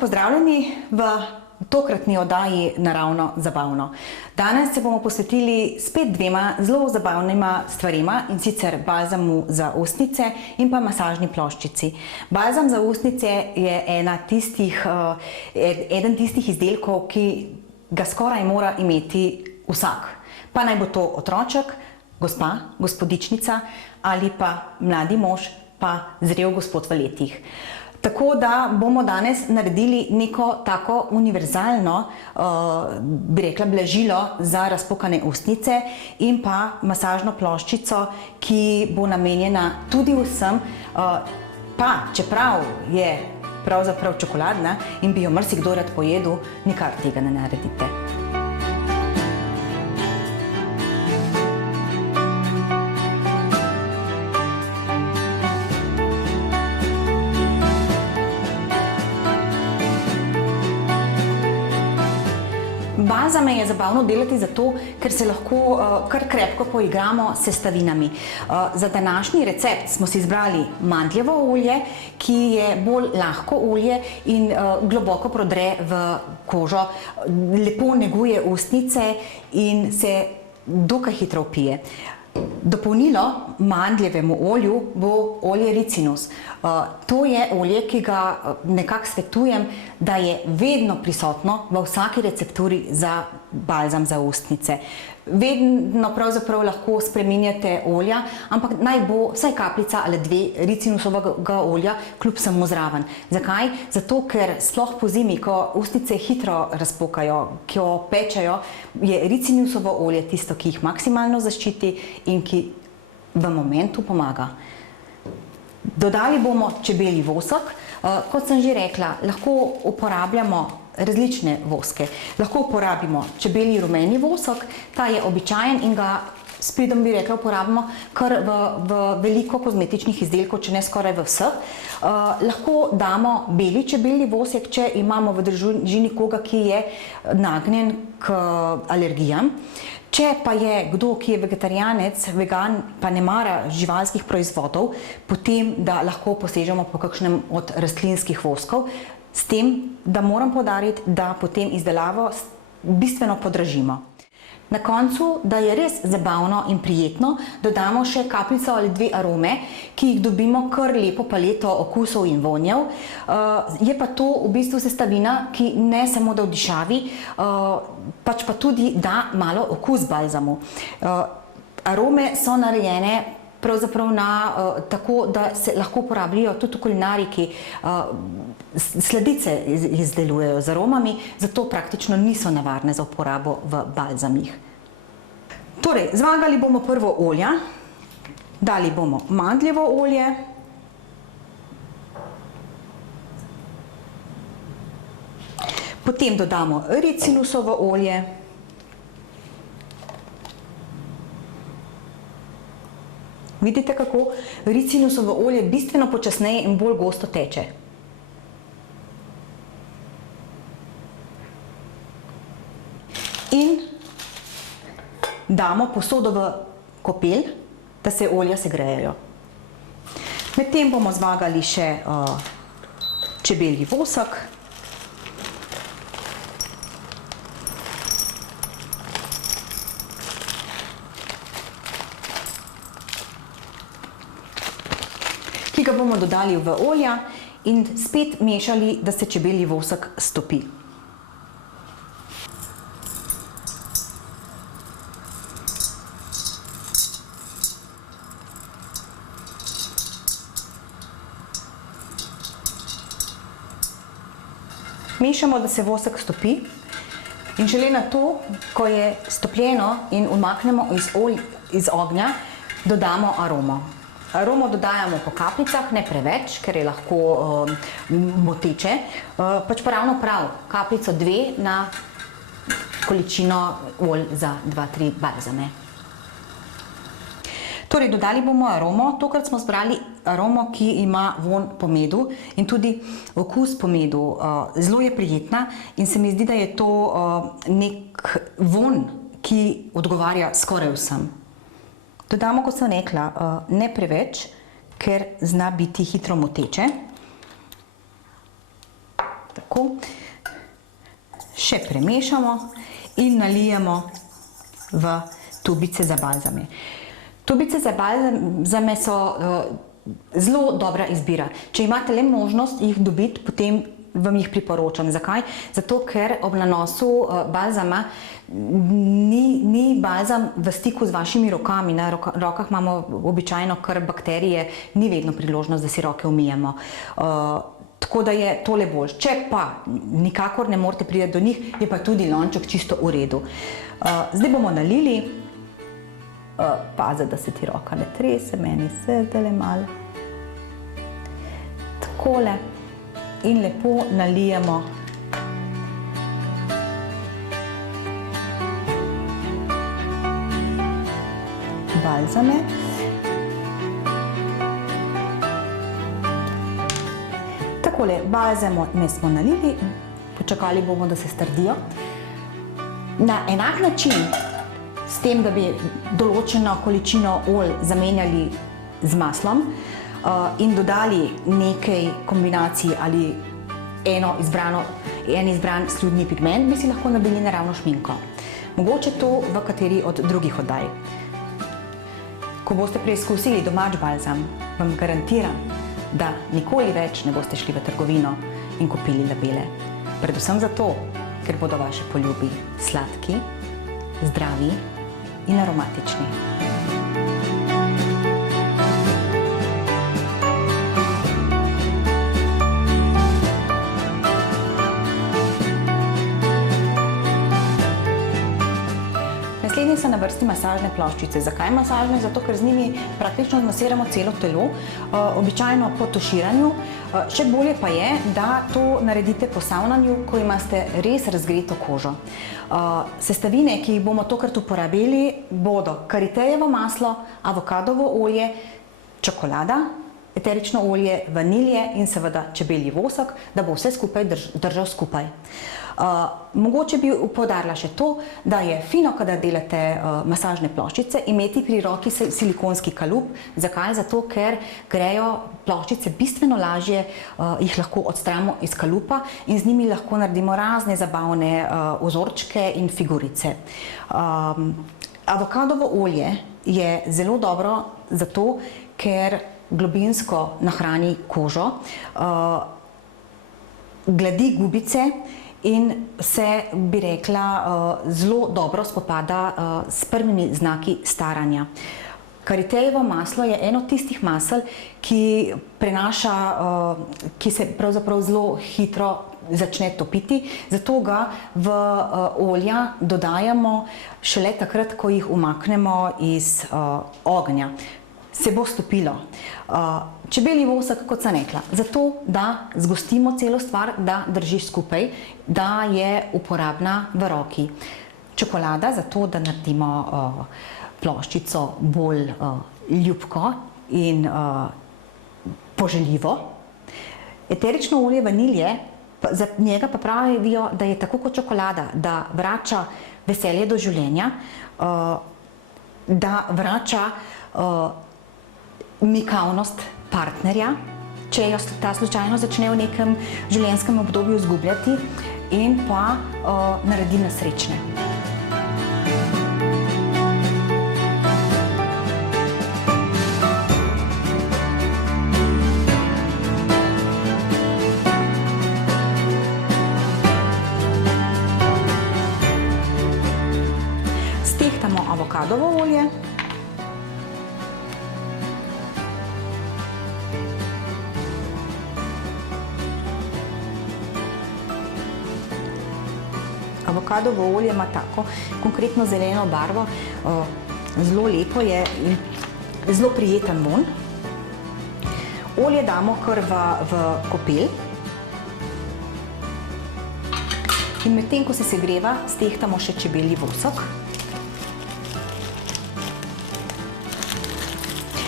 pozdravljeni v tokratni oddaji Naravno zabavno. Danes se bomo posvetili spet dvema zelo zabavnima stvarima, in sicer balzamu za ustnice in pa masažni ploščici. Balzam za ustnice je eden tistih izdelkov, ki ga skoraj mora imeti vsak. Pa naj bo to otroček, gospa, gospodičnica ali pa mladi mož, pa zrel gospod v letih. Tako da bomo danes naredili neko tako univerzalno, bi rekla, blažilo za razpokane ustnice in pa masažno ploščico, ki bo namenjena tudi vsem, pa čeprav je pravzaprav čokoladna in bi jo marsikdo rad pojedel, nikar tega ne naredite. Balzame je zabavno delati zato, ker se lahko kar krepko poigramo s sestavinami. Za današnji recept smo si izbrali mandljevo olje, ki je bolj lahko olje in globoko prodre v kožo, lepo neguje ustnice in se dokaj hitro vpije. Dopolnilo mandljevemu olju bo olje ricinus. To je olje, ki ga nekako svetujem, da je vedno prisotno v vsaki recepturi za balzam za ustnice. Vedno pravzaprav lahko spreminjate olja, ampak naj bo vsaj kapljica ali dve ricinusovega olja kljub samo zraven. Zakaj? Zato, ker sploh po zimi, ko ustnice hitro razpokajo, ki jo pečejo, je ricinusovo olje tisto, ki jih maksimalno zaščiti in ki v momentu pomaga. Dodali bomo čebelji vosek. Kot sem že rekla, lahko uporabljamo različne voske. Lahko uporabimo čebelji rumeni vosek, ta je običajen in ga s pridom, bi rekla, uporabimo kar v veliko kozmetičnih izdelkov, če ne skoraj v vseh. Lahko damo beli čebelji vosek, če imamo v družini koga, ki je nagnjen k alergijam. Če pa je kdo, ki je vegetarijanec, vegan, pa ne mara živalskih proizvodov, potem da lahko posežemo po kakšnem od rastlinskih voskov, s tem, da moram poudariti, da potem izdelavo bistveno podražimo. Na koncu, da je res zabavno in prijetno, dodamo še kapljico ali dve arome, ki jih dobimo kar lepo paleto okusov in vonjev. Je pa to v bistvu sestavina, ki ne samo da vdišavi, pač pa tudi da malo okus balzamu. Arome so narejene pravzaprav tako, da se lahko uporabljajo tudi v kulinariki. Sladice izdelujejo z aromami, zato praktično niso nevarne za uporabo v balzamih. Torej, zvagali bomo prvo olja, dali bomo mandljevo olje, potem dodamo ricinusovo olje, vidite, kako ricinusovo olje bistveno počasneje in bolj gosto teče. In damo posodo v kopel, da se olja segrejejo. Medtem bomo zvagali še čebelji vosek. Ki ga bomo dodali v olja in spet mešali, da se čebelji vosek stopi. Mešamo, da se vosek stopi in šele na to, ko je stopljeno in umaknemo iz ognja, dodamo aromo. Aromo dodajamo po kapljicah, ne preveč, ker je lahko moteče, pač pa ravno prav, kapljico dve na količino olj za 2-3 balzame. Torej, dodali bomo aromo, tokrat smo zbrali aromo, ki ima vonj po medu in tudi okus po medu. Zelo je prijetna in se mi zdi, da je to nek vonj, ki odgovarja skoraj vsem. Dodamo, kot sem rekla, ne preveč, ker zna biti hitro moteče. Tako. Še premešamo in nalijemo v tubice za balzame. Tubice za balzame so zelo dobra izbira. Če imate le možnost jih dobiti, potem vam jih priporočam. Zakaj? Zato, ker ob nanosu balzama ni balzam v stiku z vašimi rokami. Na rokah imamo običajno kar bakterije, ni vedno priložnost, da si roke umijemo. Tako da je tole bolj. Če pa nikakor ne morete priti do njih, je pa tudi lonček čisto v redu. Zdaj bomo nalili. Pazi, da se ti roka ne trese, meni se zdaj malo. Takole. In lepo nalijemo balzame. Takole, balzame smo nalili, počakali bomo, da se strdijo. Na enak način, s tem, da bi določeno količino olj zamenjali z maslom in dodali nekaj kombinacij ali en izbran sludni pigment, bi si lahko nabili naravno šminko. Mogoče to v kateri od drugih oddaj. Ko boste preizkusili domač balzam, vam garantiram, da nikoli več ne boste šli v trgovino in kupili labele. Predvsem zato, ker bodo vaši poljubi sladki, zdravi in aromatični. Naslednji so na vrsti masažne ploščice. Zakaj masažne? Zato, ker z njimi praktično masiramo celo telo, običajno po tuširanju. Še bolje pa je, da to naredite po savnanju, ko imate res razgreto kožo. Sestavine, ki jih bomo tokrat uporabili, bodo karitejevo maslo, avokadovo olje, čokolada, eterično olje, vanilje in seveda čebelji vosek, da bo vse skupaj držal skupaj. Mogoče bi poudarila še to, da je fino, kadar delate masažne ploščice, imeti pri roki silikonski kalup. Zakaj? Zato, ker grejo ploščice bistveno lažje, jih lahko odstranimo iz kalupa in z njimi lahko naredimo razne zabavne vzorčke in figurice. Avokadovo olje je zelo dobro zato, ker globinsko nahrani kožo, gladi gubice in se, bi rekla, zelo dobro spopada s prvimi znaki staranja. Karitejevo maslo je eno tistih masel, ki se pravzaprav zelo hitro začne topiti, zato ga v olja dodajamo šele takrat, ko jih umaknemo iz ognja. Se bo stopilo. Čebelji vosek, kot sem rekla, zato, da zgostimo celo stvar, da drži skupaj, da je uporabna v roki. Čokolada, zato, da naredimo ploščico bolj ljubko in poželjivo. Eterično olje vanilje, za njega pa pravijo, da je tako kot čokolada, da vrača veselje do življenja, da vrača mikavnost partnerja, če jo ta slučajno začne v nekem življenjskem obdobju izgubljati, in pa naredi nas srečne. Stehtamo avokadovo olje. Avokadovo olje ima tako konkretno zeleno barvo, zelo lepo je in zelo prijeten vonj. Olje damo kar v kopel in medtem, ko se segreva, stehtamo še čebelji vosek.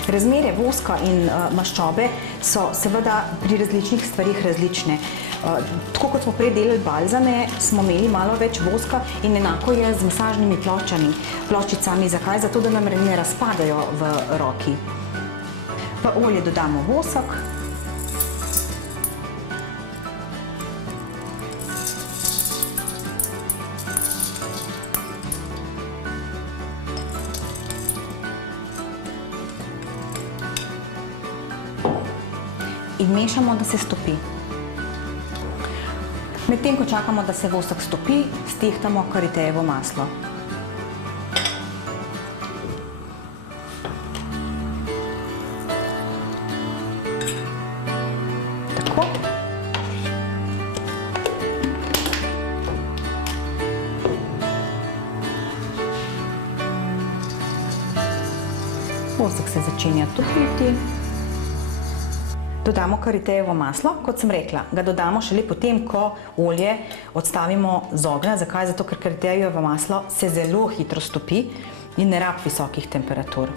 Razmere voska in maščobe so seveda pri različnih stvarih različne. Tako kot smo prej delali balzame, smo imeli malo več voska in enako je z masažnimi ploščicami. Zakaj? Zato, da nam ne razpadajo v roki. V olje dodamo vosek. in mešamo, da se stopi. Medtem, ko čakamo, da se vosek stopi, stehtamo karitejevo maslo. Tako. Vosek se začenja topiti. Dodamo karitejevo maslo, kot sem rekla, ga dodamo šele potem, ko olje odstavimo z ognja. Zakaj? Zato, ker karitejevo maslo se zelo hitro stopi in ne rabi visokih temperatur.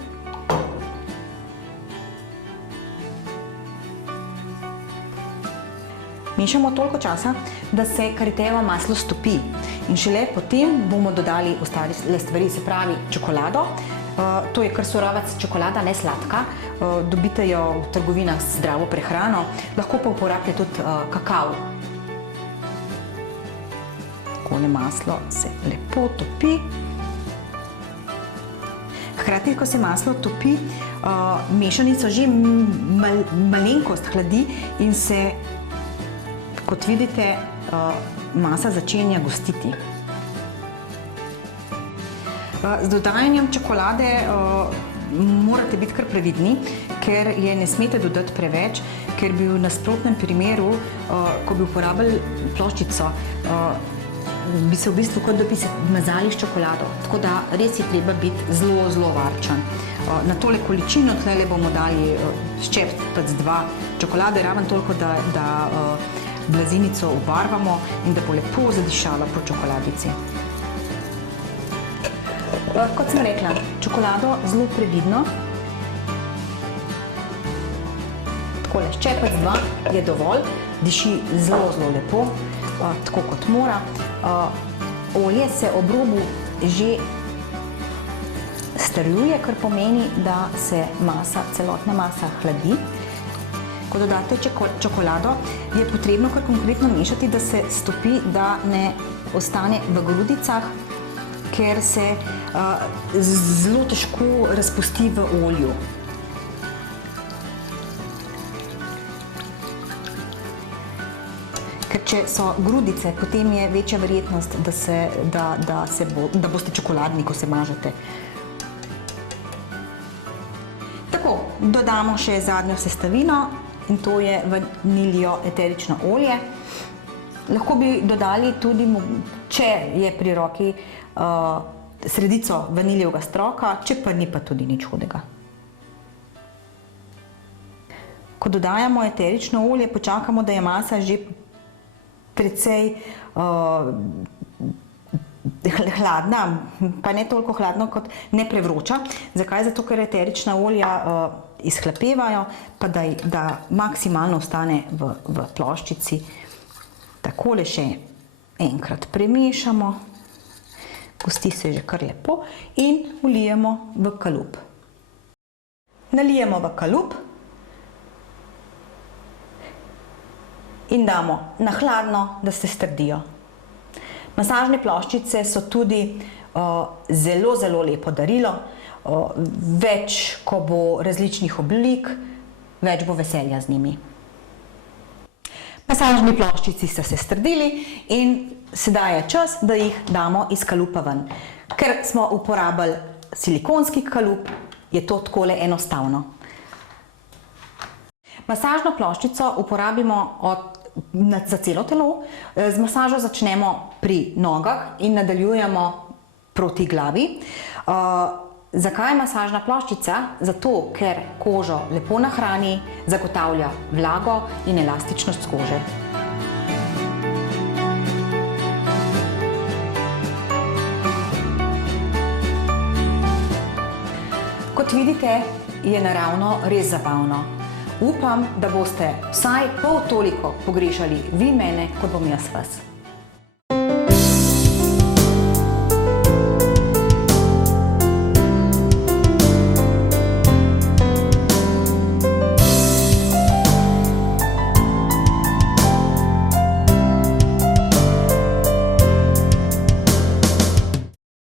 Mešamo toliko časa, da se karitejevo maslo stopi in šele potem bomo dodali ostale stvari, se pravi čokolado. To je kar surovac čokolada, ne sladka. Dobite jo v trgovinah z zdravo prehrano, lahko pa uporabite tudi kakao. Takole maslo se lepo topi. Hkrati, ko se maslo topi, mešanico že malenkost hladi in se, kot vidite, masa začenja gostiti. Z dodajanjem čokolade morate biti kar previdni, ker je ne smete dodati preveč, ker bi v nasprotnem primeru, ko bi uporabili ploščico, bi se v bistvu kot da bi se mazali s čokolado. Tako da res je treba biti zelo, zelo varčen. Na tole količino tlele bomo dali ščepec 2 čokolade, raven toliko, da blazinico obarvamo in da bo lepo zadišala po čokoladici. Kot sem rekla, čokolado zelo previdno. Takole, ščepec 2 je dovolj, diši zelo, zelo lepo, tako kot mora. Olje se ob robu že strjuje, kar pomeni, da se celotna masa hladi. Ko dodate čokolado, je potrebno kar konkretno mešati, da se stopi, da ne ostane v grudicah, ker se zelo težko razpusti v olju. Ker če so grudice, potem je večja verjetnost, da boste čokoladni, ko se mažete. Tako, dodamo še zadnjo sestavino in to je vaniljo eterično olje. Lahko bi dodali tudi, če je pri roki, sredico vaniljevega stroka, če pa ni, pa tudi nič hudega. Ko dodajamo eterično olje, počakamo, da je masa že precej hladna, pa ne toliko hladna kot ne prevroča. Zakaj? Zato, ker eterična olja izhlapevajo, pa da maksimalno ostane v ploščici. Takole še enkrat premešamo, gosti se že kar lepo in vlijemo v kalup. Nalijemo v kalup in damo na hladno, da se strdijo. Masažne ploščice so tudi zelo, zelo lepo darilo. Več, ko bo različnih oblik, več bo veselja z njimi. Masažni ploščici so se strdili in sedaj je čas, da jih damo iz kalupa ven. Ker smo uporabili silikonski kalup, je to takole enostavno. Masažno ploščico uporabimo za celo telo. Z masažo začnemo pri nogah in nadaljujemo proti glavi. Zakaj je masažna ploščica? Zato, ker kožo lepo nahrani, zagotavlja vlago in elastičnost kože. Kot vidite, je naravno res zabavno. Upam, da boste vsaj pol toliko pogrešali vi mene, kot bom jaz vas.